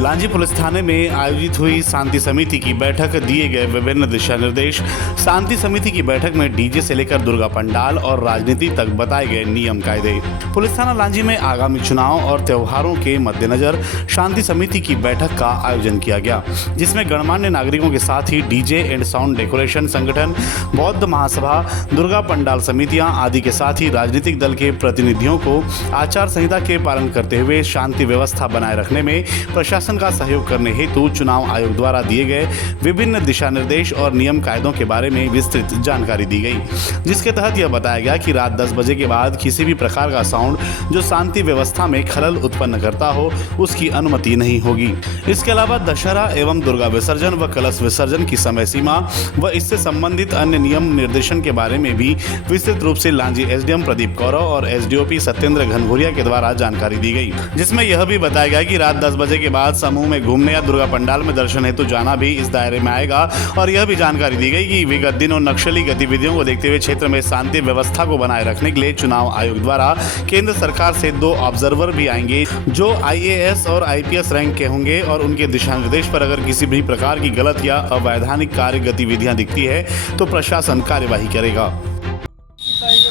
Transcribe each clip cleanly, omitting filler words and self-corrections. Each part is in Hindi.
लांजी पुलिस थाने में आयोजित हुई शांति समिति की बैठक, दिए गए विभिन्न दिशा निर्देश। शांति समिति की बैठक में डीजे से लेकर दुर्गा पंडाल और राजनीति तक बताए गए नियम कायदे। पुलिस थाना लांजी में आगामी चुनाव और त्योहारों के मद्देनजर शांति समिति की बैठक का आयोजन किया गया, जिसमें गणमान्य नागरिकों के साथ ही डीजे एंड साउंड डेकोरेशन संगठन, बौद्ध महासभा, दुर्गा पंडाल समितियां आदि के साथ ही राजनीतिक दल के प्रतिनिधियों को आचार संहिता के पालन करते हुए शांति व्यवस्था बनाए रखने में प्रशासन का सहयोग करने हेतु चुनाव आयोग द्वारा दिए गए विभिन्न दिशा निर्देश और नियम कायदों के बारे में विस्तृत जानकारी दी गई, जिसके तहत यह बताया गया कि रात 10 बजे के बाद किसी भी प्रकार का साउंड जो शांति व्यवस्था में खलल उत्पन्न करता हो, उसकी अनुमति नहीं होगी। इसके अलावा दशहरा एवं दुर्गा विसर्जन व कलश विसर्जन की समय सीमा व इससे संबंधित अन्य नियम निर्देशन के बारे में भी विस्तृत रूप से लांजी एसडीएम प्रदीप कौरव और एसडीओपी सत्येंद्र घनघोरिया के द्वारा जानकारी दी गई, जिसमें यह भी बताया गया कि रात 10 बजे के बाद समूह में घूमने या दुर्गा पंडाल में दर्शन हेतु जाना भी इस दायरे में आएगा। और यह भी जानकारी दी गई कि विगत दिनों नक्सली गतिविधियों को देखते हुए क्षेत्र में शांति व्यवस्था को बनाए रखने के लिए चुनाव आयोग द्वारा केंद्र सरकार से 2 ऑब्जर्वर भी आएंगे, जो IAS और IPS रैंक के होंगे, और उनके दिशा निर्देश पर अगर किसी भी प्रकार की गलत या अवैधानिक कार्य गतिविधियां दिखती है तो प्रशासन कार्यवाही करेगा।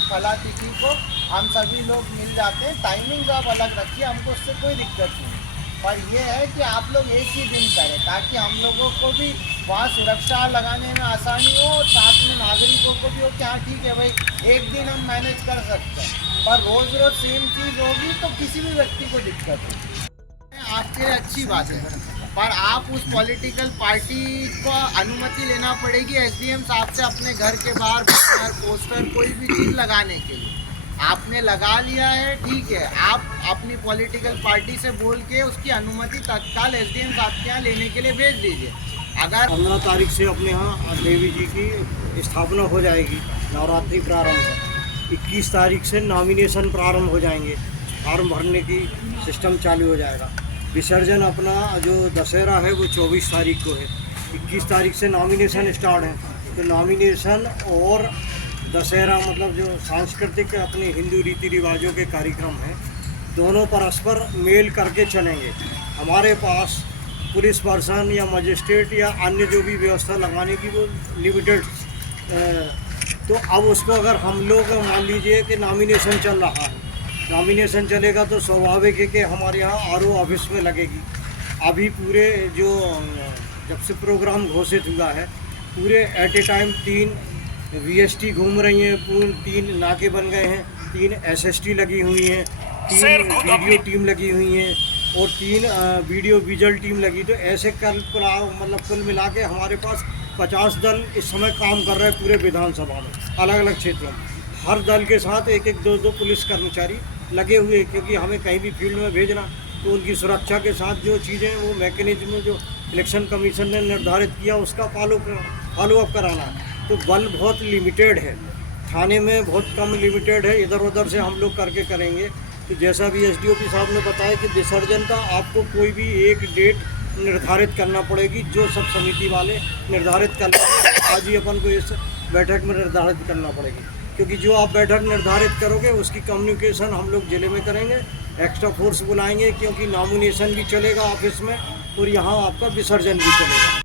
फला तिथि को हम सभी लोग मिल जाते हैं, टाइमिंग आप अलग रखिए, हमको उससे कोई दिक्कत नहीं, पर यह है कि आप लोग एक ही दिन करें ताकि हम लोगों को भी वहाँ सुरक्षा लगाने में आसानी हो और साथ में नागरिकों को भी हो कि हाँ ठीक है भाई एक दिन हम मैनेज कर सकते हैं, पर रोज़ रोज़ सेम चीज़ होगी तो किसी भी व्यक्ति को दिक्कत होगी। आपके अच्छी बात है, पर आप उस पॉलिटिकल पार्टी को अनुमति लेना पड़ेगी एसडीएम साहब से अपने घर के बाहर पोस्टर कोई भी चीज़ लगाने के लिए। आपने लगा लिया है, ठीक है, आप अपनी पॉलिटिकल पार्टी से बोल के उसकी अनुमति तत्काल एसडीएम साहब के यहाँ लेने के लिए भेज दीजिए। अगर 15 तारीख से अपने यहाँ देवी जी की स्थापना हो जाएगी, नवरात्रि प्रारंभ है। 21 तारीख से नॉमिनेशन प्रारंभ हो जाएंगे, फॉर्म भरने की सिस्टम चालू हो जाएगा। विसर्जन अपना जो दशहरा है वो 24 तारीख को है। 21 तारीख से नॉमिनेशन स्टार्ट है, तो नॉमिनेशन और दशहरा मतलब जो सांस्कृतिक अपने हिंदू रीति रिवाजों के कार्यक्रम हैं, दोनों परस्पर मेल करके चलेंगे। हमारे पास पुलिस पर्सन या मजिस्ट्रेट या अन्य जो भी व्यवस्था लगाने की वो लिमिटेड, तो अब उसको अगर हम लोग मान लीजिए कि नॉमिनेशन चल रहा है, नॉमिनेशन चलेगा तो स्वाभाविक है कि हमारे यहाँ RO ऑफिस में लगेगी। अभी पूरे जो जब से प्रोग्राम घोषित हुआ है, पूरे एट ए टाइम 3 VST घूम रही हैं, पूरे 3 नाके बन गए हैं, 3 SST लगी हुई हैं, 3 वीडियो टीम लगी हुई हैं और 3 वीडियो विजुअल टीम लगी। तो ऐसे कुल मिला के हमारे पास 50 दल इस समय काम कर रहे हैं पूरे विधानसभा में, अलग अलग क्षेत्रों में। हर दल के साथ 1-1, 2-2 पुलिस कर्मचारी लगे हुए, क्योंकि हमें कहीं भी फील्ड में भेजना तो उनकी सुरक्षा के साथ जो चीज़ें वो मैकेनिज्म जो इलेक्शन कमीशन ने निर्धारित किया उसका फॉलो अप कराना है। तो बल बहुत लिमिटेड है, थाने में बहुत कम लिमिटेड है, इधर उधर से हम लोग करके करेंगे। तो जैसा भी SDOP साहब ने बताया कि विसर्जन का आपको कोई भी एक डेट निर्धारित करना पड़ेगी, जो सब समिति वाले निर्धारित कर लेंगे। आज ही अपन को इस बैठक में निर्धारित करना पड़ेगी, क्योंकि जो आप बैठक निर्धारित करोगे उसकी कम्युनिकेशन हम लोग जिले में करेंगे, एक्स्ट्रा फोर्स बुलाएंगे, क्योंकि नॉमिनेशन भी चलेगा ऑफिस में और यहाँ आपका विसर्जन भी चलेगा।